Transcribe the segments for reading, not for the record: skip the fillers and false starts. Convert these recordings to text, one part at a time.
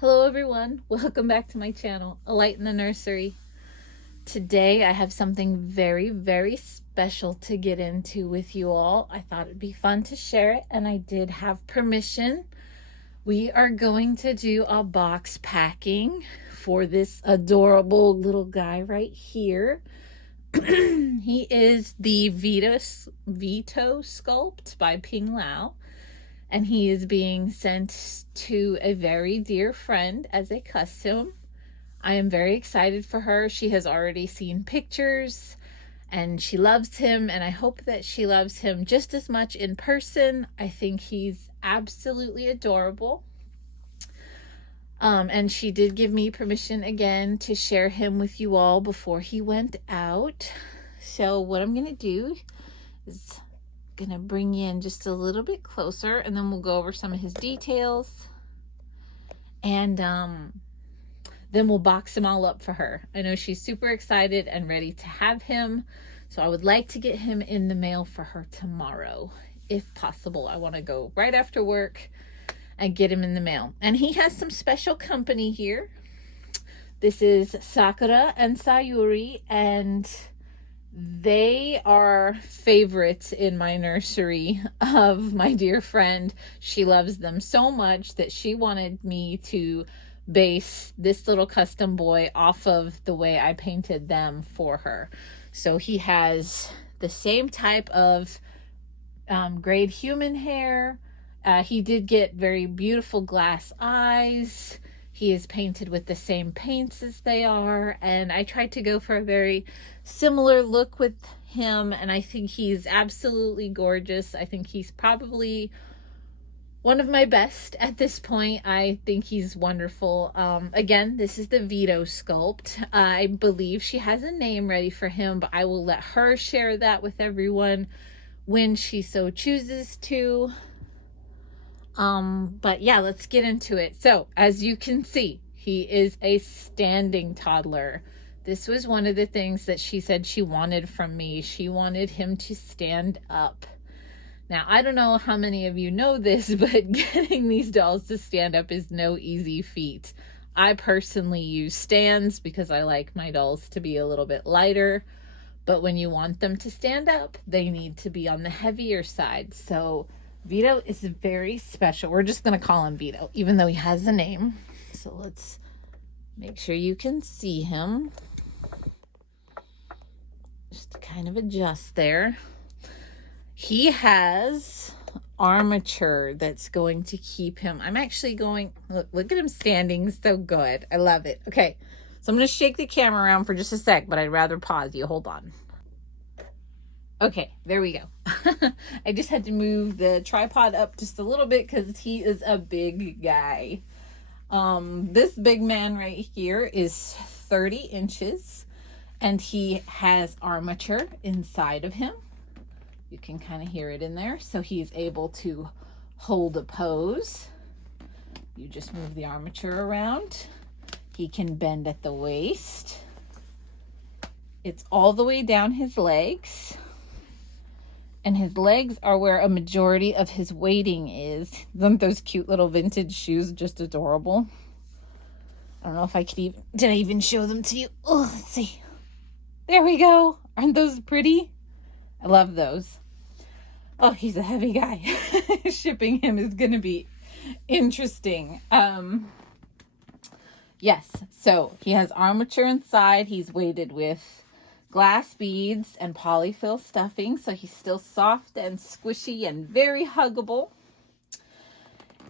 Hello everyone, welcome back to my channel, A Light in the Nursery. Today I have something very special to get into with you all. I thought it'd be fun to share it, and I did have permission. We are going to do a box packing for this adorable little guy right here. He is the Vito sculpt by Ping Lao, and he is being sent to a very dear friend as a custom. I am very excited for her. She has already seen pictures and she loves him, and I hope that she loves him just as much in person. I think he's absolutely adorable. And she did give me permission again to share him with you all before he went out. So what I'm gonna do is gonna bring you in just a little bit closer, and then we'll go over some of his details, and then we'll box him all up for her. I know she's super excited and ready to have him, so I would like to get him in the mail for her tomorrow if possible. I want to go right after work and get him in the mail. And he has some special company here. This is Sakura and Sayuri, and they are favorites in my nursery of my dear friend. She loves them so much that she wanted me to base this little custom boy off of the way I painted them for her. So he has the same type of grade human hair. He did get very beautiful glass eyes. He is painted with the same paints as they are, and I tried to go for a very similar look with him, and I think he's absolutely gorgeous. I think he's probably one of my best at this point. I think he's wonderful. Again, this is the Vito sculpt. I believe she has a name ready for him, but I will let her share that with everyone when she so chooses to. But yeah, let's get into it. So as you can see, he is a standing toddler. This was one of the things that she said she wanted from me. She wanted him to stand up. Now, I don't know how many of you know this, but getting these dolls to stand up is no easy feat. I personally use stands because I like my dolls to be a little bit lighter, but when you want them to stand up, they need to be on the heavier side. So Vito is very special. We're just going to call him Vito, even though he has a name. So let's make sure you can see him. Just to kind of adjust there. He has armature that's going to keep him. I'm actually going, look at him standing so good. I love it. Okay, so I'm going to shake the camera around for just a sec, but I'd rather pause you. Hold on. Okay, there we go. I just had to move the tripod up just a little bit because he is a big guy. This big man right here is 30 inches, and he has armature inside of him. You can kind of hear it in there. So he's able to hold a pose. You just move the armature around. He can bend at the waist. It's all the way down his legs. And his legs are where a majority of his weighting is. Isn't those cute little vintage shoes just adorable? I don't know if I could even, did I even show them to you? Oh, let's see. There we go. Aren't those pretty? I love those. Oh, he's a heavy guy. Shipping him is going to be interesting. Yes, so he has armature inside. He's weighted with glass beads and polyfill stuffing, so he's still soft and squishy and very huggable.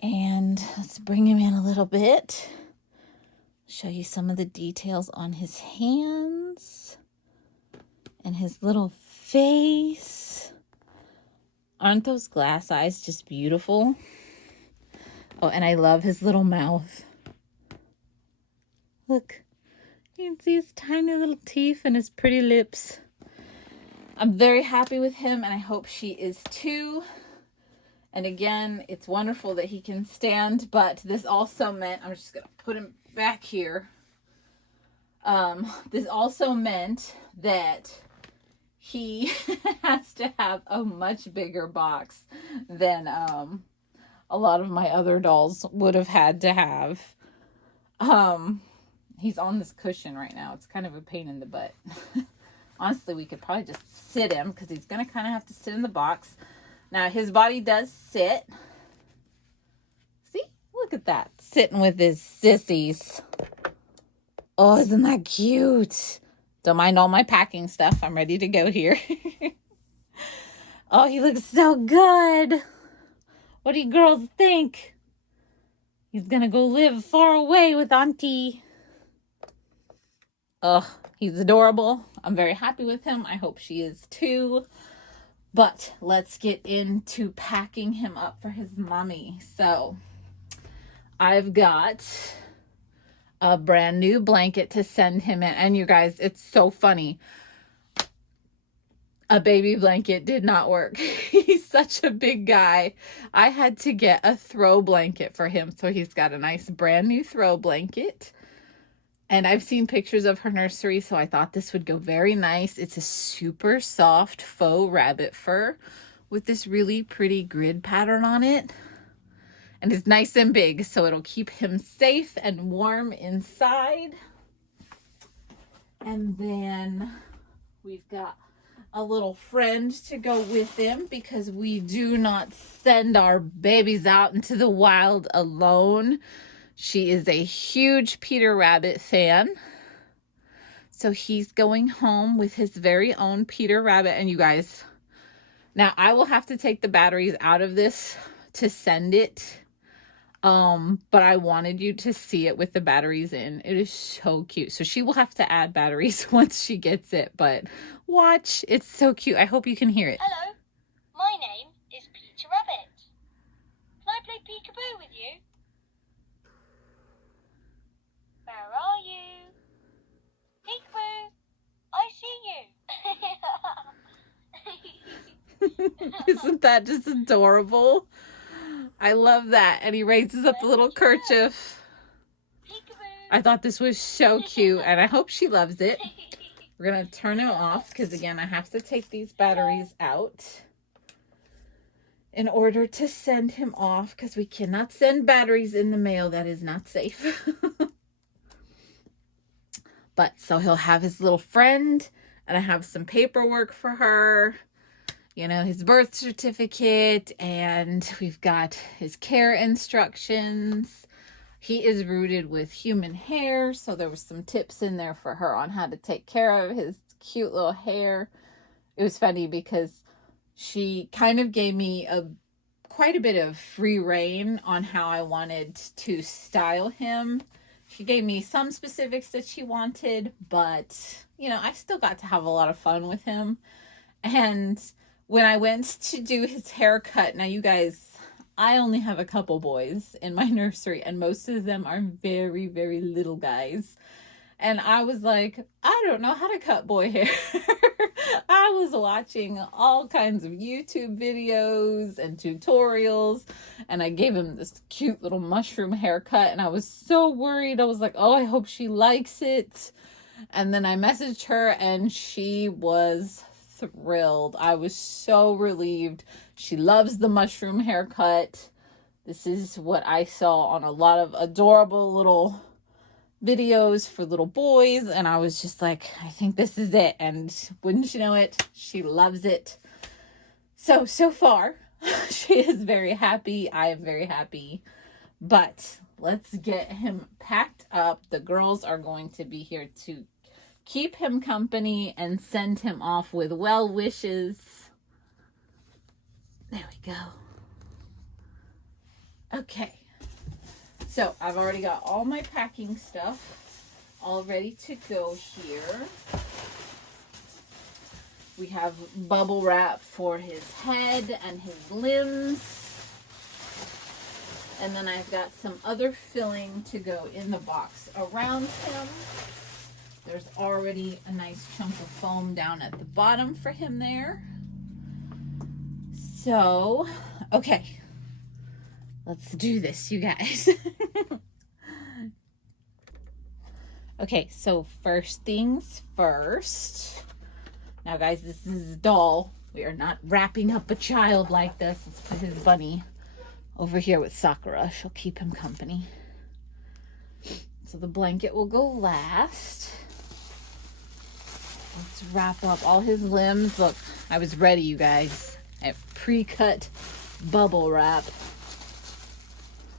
And let's bring him in a little bit. Show you some of the details on his hands and his little face. Aren't those glass eyes just beautiful? Oh, and I love his little mouth. Look. You can see his tiny little teeth and his pretty lips. I'm very happy with him, and I hope she is too. And again, it's wonderful that he can stand, but this also meant, I'm just going to put him back here. This also meant that he has to have a much bigger box than a lot of my other dolls would have had to have. He's on this cushion right now. It's kind of a pain in the butt. Honestly, we could probably just sit him because he's going to kind of have to sit in the box. Now, his body does sit. See? Look at that. Sitting with his sissies. Oh, isn't that cute? Don't mind all my packing stuff. I'm ready to go here. Oh, he looks so good. What do you girls think? He's going to go live far away with Auntie. Oh, he's adorable. I'm very happy with him. I hope she is too. But let's get into packing him up for his mommy. So I've got a brand new blanket to send him in. And you guys, it's so funny. A baby blanket did not work. He's such a big guy. I had to get a throw blanket for him. So he's got a nice brand new throw blanket. And I've seen pictures of her nursery, so I thought this would go very nice. It's a super soft faux rabbit fur with this really pretty grid pattern on it. And it's nice and big, so it'll keep him safe and warm inside. And then we've got a little friend to go with him because we do not send our babies out into the wild alone. She is a huge Peter Rabbit fan. So he's going home with his very own Peter Rabbit. And you guys, now I will have to take the batteries out of this to send it. But I wanted you to see it with the batteries in. It is so cute. So she will have to add batteries once she gets it. But watch, it's so cute. I hope you can hear it. Hello, my name is Peter Rabbit. Can I play peekaboo with you? Where are you? Peekaboo, I see you. Isn't that just adorable? I love that. And he raises up the little kerchief. Peekaboo. I thought this was so cute, and I hope she loves it. We're going to turn it off because, again, I have to take these batteries out in order to send him off because we cannot send batteries in the mail. That is not safe. But so he'll have his little friend, and I have some paperwork for her, you know, his birth certificate, and we've got his care instructions. He is rooted with human hair, so there was some tips in there for her on how to take care of his cute little hair. It was funny because she kind of gave me quite a bit of free rein on how I wanted to style him. She gave me some specifics that she wanted, but, you know, I still got to have a lot of fun with him. And when I went to do his haircut, now you guys, I only have a couple boys in my nursery, and most of them are very, very little guys. And I was like, I don't know how to cut boy hair. I was watching all kinds of YouTube videos and tutorials, and I gave him this cute little mushroom haircut, and I was so worried. I was like, oh, I hope she likes it. And then I messaged her, and she was thrilled. I was so relieved. She loves the mushroom haircut. This is what I saw on a lot of adorable little videos for little boys, and I was just like, I think this is it. And wouldn't you know it, she loves it. So far she is very happy. I am very happy. But let's get him packed up. The girls are going to be here to keep him company and send him off with well wishes. There we go. Okay. So I've already got all my packing stuff all ready to go here. We have bubble wrap for his head and his limbs. And then I've got some other filling to go in the box around him. There's already a nice chunk of foam down at the bottom for him there. So, okay. Let's do this, you guys. Okay, so first things first. Now, guys, this is a doll. We are not wrapping up a child like this. Let's put his bunny over here with Sakura. She'll keep him company. So the blanket will go last. Let's wrap up all his limbs. Look, I was ready, you guys. I have pre-cut bubble wrap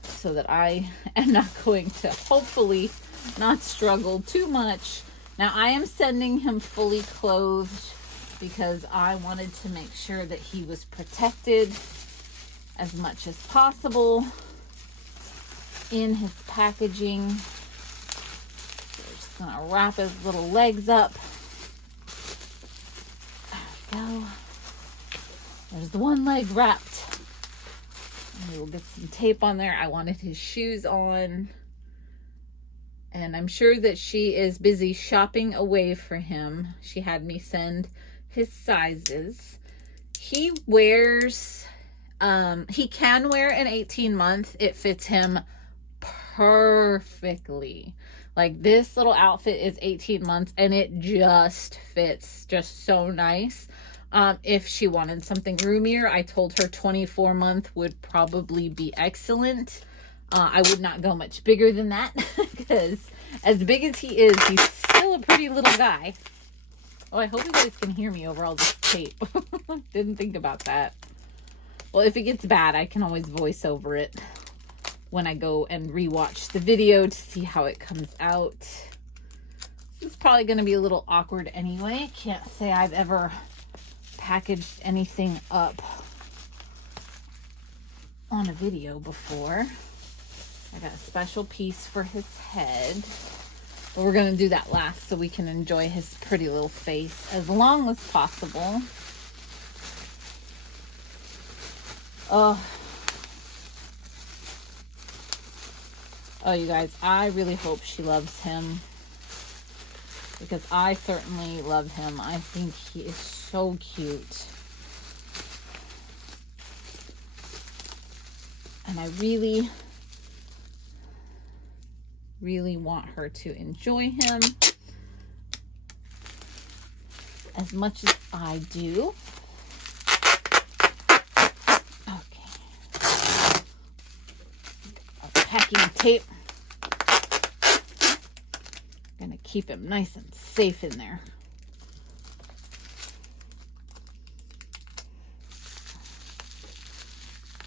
so that I am not going to hopefully not struggle too much. Now I am sending him fully clothed because I wanted to make sure that he was protected as much as possible in his packaging. So we're just gonna wrap his little legs up. There we go. There's the one leg wrapped. And we will get some tape on there. I wanted his shoes on. And I'm sure that she is busy shopping away for him. She had me send his sizes. He wears, he can wear an 18-month. It fits him perfectly. Like, this little outfit is 18 months and it just fits just so nice. If she wanted something roomier, I told her 24-month would probably be excellent. I would not go much bigger than that because as big as he is, he's still a pretty little guy. Oh, I hope you guys can hear me over all this tape. Didn't think about that. Well, if it gets bad, I can always voice over it when I go and rewatch the video to see how it comes out. This is probably going to be a little awkward anyway. Can't say I've ever packaged anything up on a video before. I got a special piece for his head, but we're going to do that last so we can enjoy his pretty little face as long as possible. Oh, you guys, I really hope she loves him because I certainly love him. I think he is so cute. And I really want her to enjoy him as much as I do. Okay. Our packing tape. Gonna keep him nice and safe in there.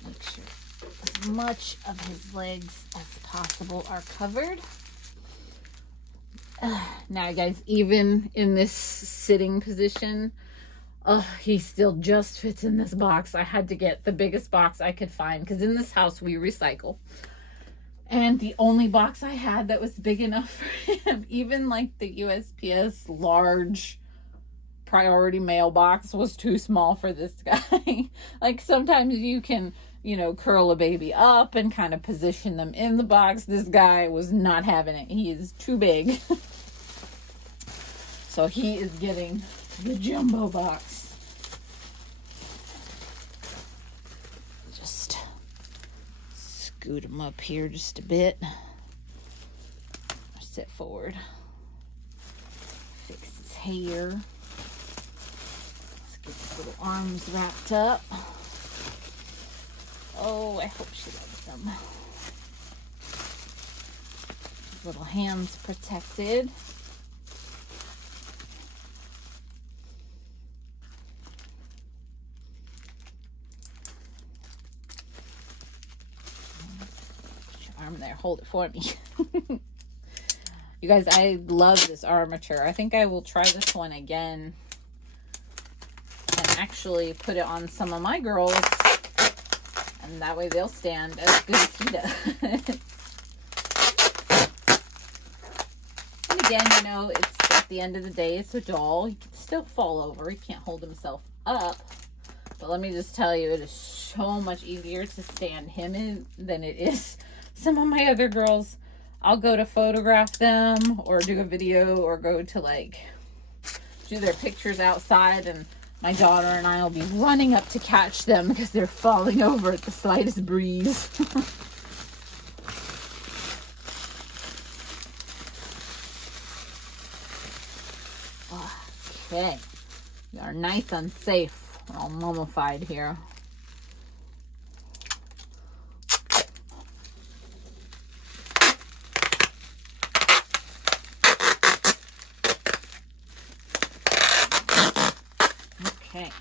Make sure as much of his legs as possible are covered. Now, guys, even in this sitting position, he still just fits in this box. I had to get the biggest box I could find because in this house we recycle. And the only box I had that was big enough for him, even like the USPS large priority mail box, was too small for this guy. Like, sometimes you can, you know, curl a baby up and kind of position them in the box. This guy was not having it. He is too big. So he is getting the jumbo box. Just scoot him up here just a bit. Sit forward. Fix his hair. Let's get his little arms wrapped up. Oh, I hope she loves them. His little hands protected. There, hold it for me. You guys, I love this armature. I think I will try this one again and actually put it on some of my girls, and that way they'll stand as good as he does. And again, you know, it's at the end of the day, it's a doll. He can still fall over. He can't hold himself up. But let me just tell you, it is so much easier to stand him in than it is some of my other girls. I'll go to photograph them or do a video or go to like do their pictures outside, and my daughter and I will be running up to catch them because they're falling over at the slightest breeze. Okay, we are nice and safe. We're all mummified here. Okay.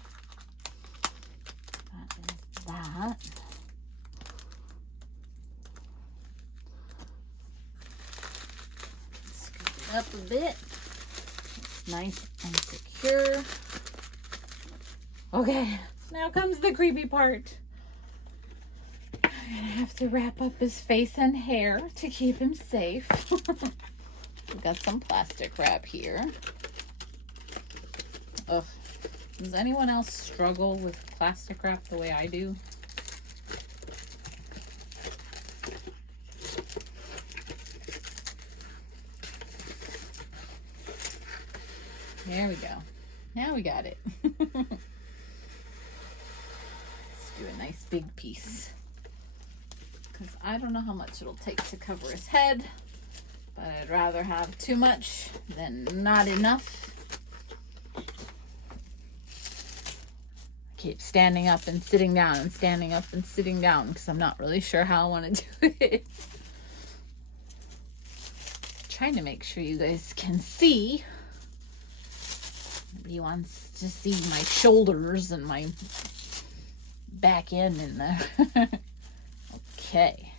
That is that. Scoop it up a bit. It's nice and secure. Okay, now comes the creepy part. I'm gonna have to wrap up his face and hair to keep him safe. We've got some plastic wrap here. Ugh. Does anyone else struggle with plastic wrap the way I do? There we go. Now we got it. Let's do a nice big piece. Because I don't know how much it'll take to cover his head. But I'd rather have too much than not enough. Keep standing up and sitting down and standing up and sitting down because I'm not really sure how I want to do it. Trying to make sure you guys can see. Maybe he wants to see my shoulders and my back end in there. Okay.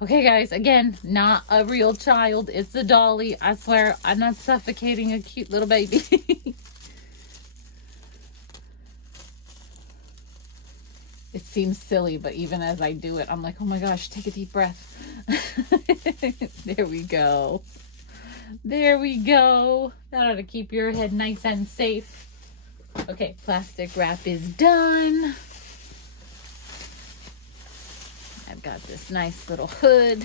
Okay, guys, again, not a real child. It's a dolly. I swear, I'm not suffocating a cute little baby. It seems silly, but even as I do it, I'm like, oh my gosh, take a deep breath. There we go. There we go. That ought to keep your head nice and safe. Okay, plastic wrap is done. I've got this nice little hood.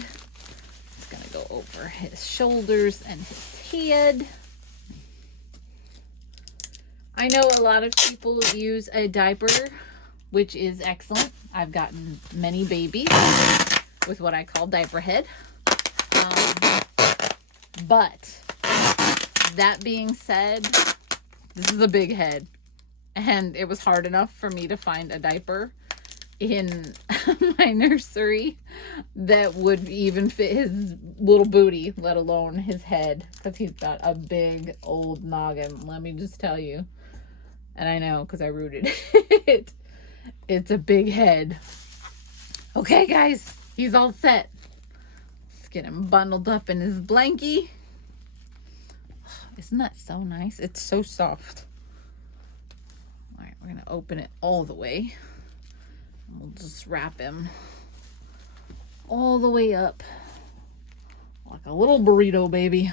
It's going to go over his shoulders and his head. I know a lot of people use a diaper, which is excellent. I've gotten many babies with what I call diaper head. But that being said, this is a big head. And it was hard enough for me to find a diaper in my nursery that would even fit his little booty, let alone his head. Because he's got a big old noggin, let me just tell you. And I know, because I rooted it. It's a big head. Okay, guys, he's all set. Let's get him bundled up in his blankie. Isn't that so nice? It's so soft. All right, we're going to open it all the way. We'll just wrap him all the way up like a little burrito baby.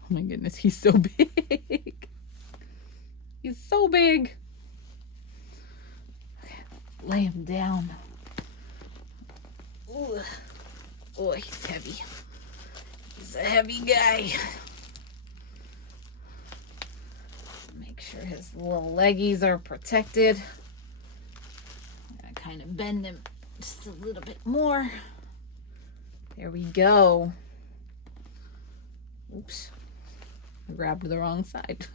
Oh my goodness, he's so big. He's so big. Okay, lay him down. Ooh. Oh, he's heavy. He's a heavy guy. Make sure his little leggies are protected. I'm gonna kind of bend him just a little bit more. There we go. Oops. I grabbed the wrong side.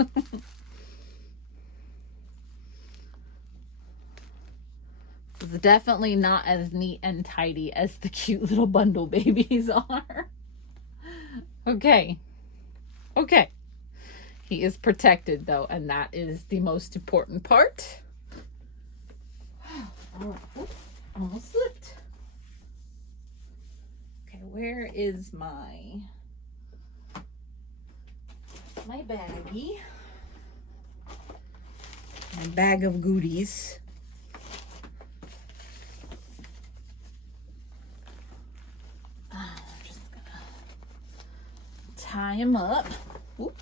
It's definitely not as neat and tidy as the cute little bundle babies are. Okay. Okay. He is protected though, and that is the most important part. All right. Oops, almost slipped. Okay, where is my baggie? My bag of goodies. Tie him up. Oop,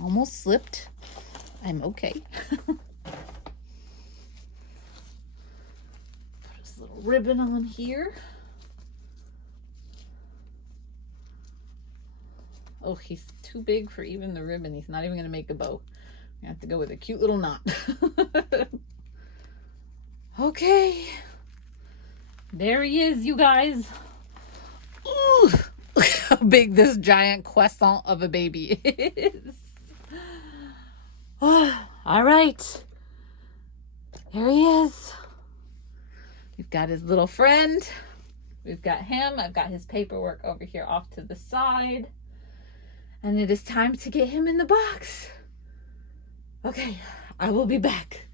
almost slipped. I'm okay. Put his little ribbon on here. Oh, he's too big for even the ribbon. He's not even going to make a bow. I have to go with a cute little knot. Okay. There he is, you guys. Ooh. Look how big this giant croissant of a baby is. Oh, all right. There he is. We've got his little friend. We've got him. I've got his paperwork over here off to the side. And it is time to get him in the box. Okay, I will be back.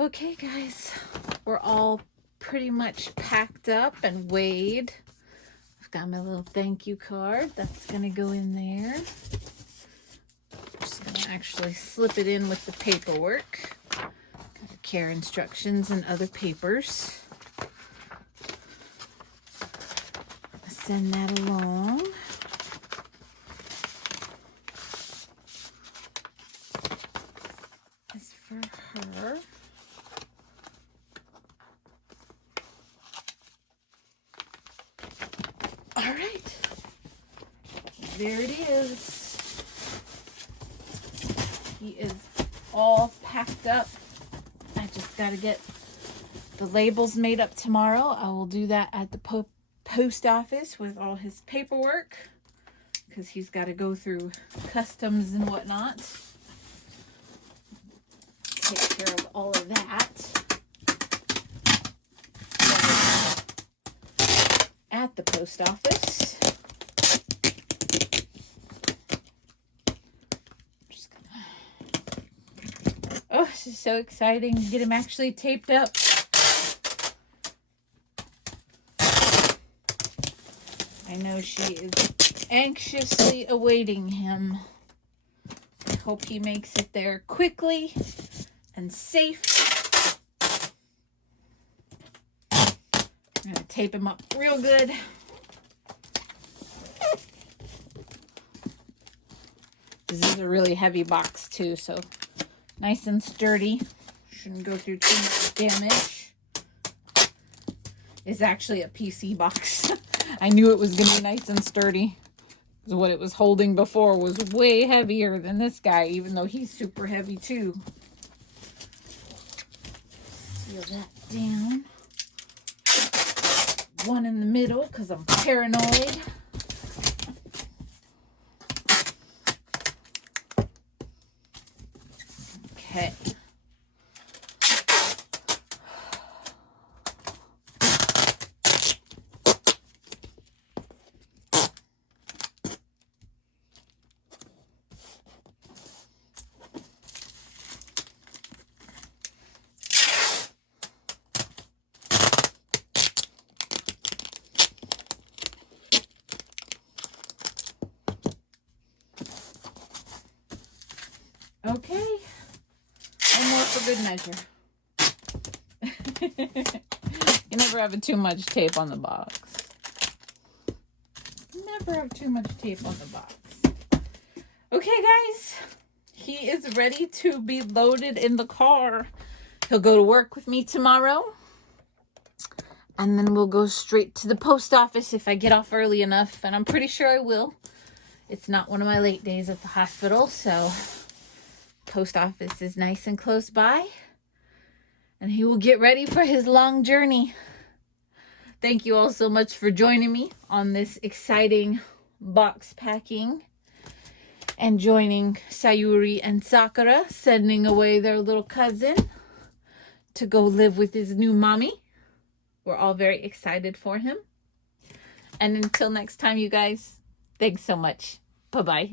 Okay, guys, we're all pretty much packed up and weighed. I've got my little thank you card. That's going to go in there. I'm just going to actually slip it in with the paperwork. Got care instructions and other papers. Send that along. As for her, all right, there it is. He is all packed up. I just got to get the labels made up tomorrow. I will do that at the post office with all his paperwork because he's got to go through customs and whatnot. Take care of all of that at the post office. Just gonna... Oh, this is so exciting to get him actually taped up. I know she is anxiously awaiting him. I hope he makes it there quickly and safe. I'm going to tape him up real good. This is a really heavy box too, so nice and sturdy. Shouldn't go through too much damage. It's actually a PC box. I knew it was going to be nice and sturdy. What it was holding before was way heavier than this guy, even though he's super heavy too. Seal that down. One in the middle because I'm paranoid. Okay. Okay, one more for good measure. You never have too much tape on the box. Never have too much tape on the box. Okay, guys, he is ready to be loaded in the car. He'll go to work with me tomorrow. And then we'll go straight to the post office if I get off early enough. And I'm pretty sure I will. It's not one of my late days at the hospital, so... Post office is nice and close by, and he will get ready for his long journey. Thank you all so much for joining me on this exciting box packing and joining Sayuri and Sakura, sending away their little cousin to go live with his new mommy. We're all very excited for him. And until next time, you guys, thanks so much. Bye-bye.